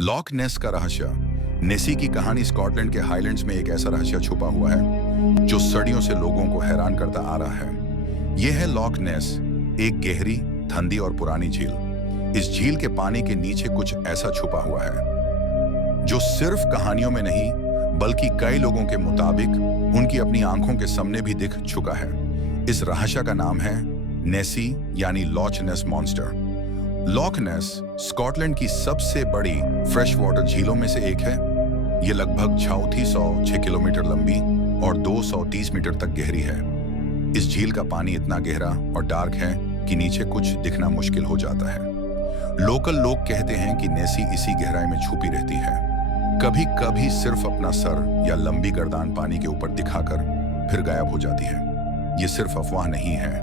Lock नेस का रहस्य। नेसी की कहानी स्कॉटलैंड के हाईलैंड्स में एक ऐसा रहस्य छुपा हुआ है जो सदियों से लोगों को हैरान करता आ रहा है। यह है लॉक नेस, एक गहरी, ठंडी और पुरानी झील। इस झील के पानी के नीचे कुछ ऐसा छुपा हुआ है जो सिर्फ कहानियों में नहीं बल्कि कई लोगों के मुताबिक उनकी अपनी आंखों के सामने भी दिख चुका है। इस रहस्य का नाम है नेसी यानी लॉच नेस मॉन्स्टर। लॉक नेस स्कॉटलैंड की सबसे बड़ी फ्रेश वाटर झीलों में से एक है। ये लगभग 3606 किलोमीटर लंबी और 230 मीटर तक गहरी है। इस झील का पानी इतना गहरा और डार्क है कि नीचे कुछ दिखना मुश्किल हो जाता है। लोकल लोग कहते हैं कि नेसी इसी गहराई में छुपी रहती है, कभी कभी सिर्फ अपना सर या लंबी गर्दन पानी के ऊपर दिखाकर फिर गायब हो जाती है। ये सिर्फ अफवाह नहीं है।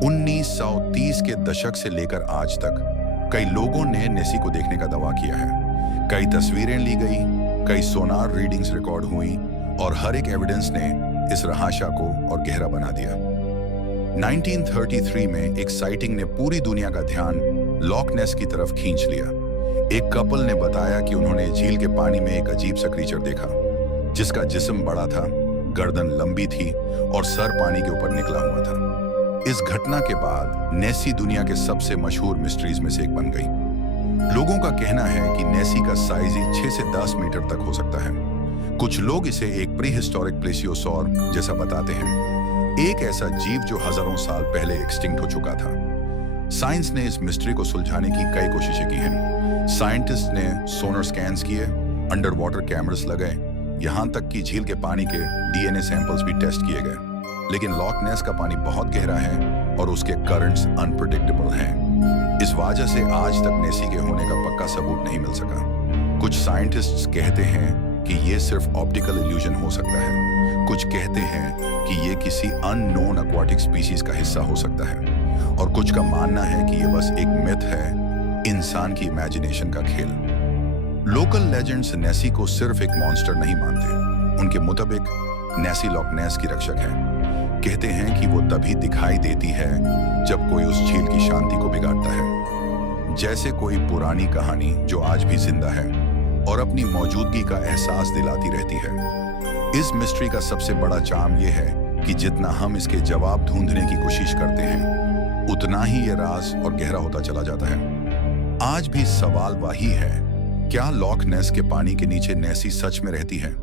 1930 के दशक से लेकर आज तक कई लोगों ने नेसी को देखने का दावा किया है। कई तस्वीरें ली गई, कई सोनार रीडिंग्स रिकॉर्ड हुई और हर एक एविडेंस ने इस रहस्य को और गहरा बना दिया। 1933 में एक साइटिंग ने पूरी दुनिया का ध्यान लॉक नेस की तरफ खींच लिया। एक कपल ने बताया कि उन्होंने झील के पानी में एक अजीब सा क्रीचर देखा जिसका जिस्म बड़ा था, गर्दन लंबी थी और सर पानी के ऊपर निकला हुआ था। इस घटना के बाद नेसी दुनिया के सबसे मशहूर मिस्ट्रीज में से एक बन गई। लोगों का कहना है कि नेसी का साइज ही 6 से 10 मीटर तक हो सकता है। कुछ लोग इसे एक प्री हिस्टोरिक प्लेसियोसॉर जैसा बताते हैं, एक ऐसा जीव जो हजारों साल पहले एक्सटिंक्ट हो चुका था। साइंस ने इस मिस्ट्री को सुलझाने की कई कोशिशें की हैं। साइंटिस्ट ने सोनर स्कैन्स किए, अंडर वाटर कैमरास लगाए, यहाँ तक कि झील के पानी के डीएनए सैंपल्स भी टेस्ट किए गए। लेकिन लॉक नेस का पानी बहुत गहरा है और उसके करंट्स अनप्रेडिक्टेबल हैं। इस वजह से आज तक नेसी के होने का पक्का सबूत नहीं मिल सका। कुछ साइंटिस्ट्स कहते हैं कि ये सिर्फ ऑप्टिकल इल्यूजन हो सकता है। कुछ कहते हैं कि ये किसी अननोन एक्वाटिक स्पीसीज का हिस्सा हो सकता है और कुछ का मानना है कि ये बस एक मिथ है, इंसान की इमेजिनेशन का खेल। लोकल लेजेंड्स नेसी को सिर्फ एक मॉन्स्टर नहीं मानते। उनके मुताबिक नेसी लॉक नेस की रक्षक है। कहते हैं कि वो तभी दिखाई देती है जब कोई उस झील की शांति को बिगाड़ता है, जैसे कोई पुरानी कहानी जो आज भी जिंदा है और अपनी मौजूदगी का एहसास दिलाती रहती है। इस मिस्ट्री का सबसे बड़ा चार्म ये है कि जितना हम इसके जवाब ढूंढने की कोशिश करते हैं, उतना ही ये राज और गहरा होता चला जाता है। आज भी सवाल वही है, क्या लॉक नेस के पानी के नीचे नेसी सच में रहती है?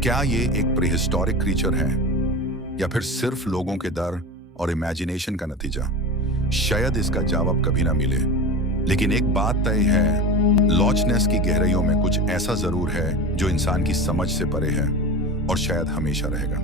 क्या ये एक प्रीहिस्टोरिक क्रीचर है या फिर सिर्फ लोगों के डर और इमेजिनेशन का नतीजा? शायद इसका जवाब कभी ना मिले, लेकिन एक बात तय है, लॉच नेस की गहराइयों में कुछ ऐसा जरूर है जो इंसान की समझ से परे है और शायद हमेशा रहेगा।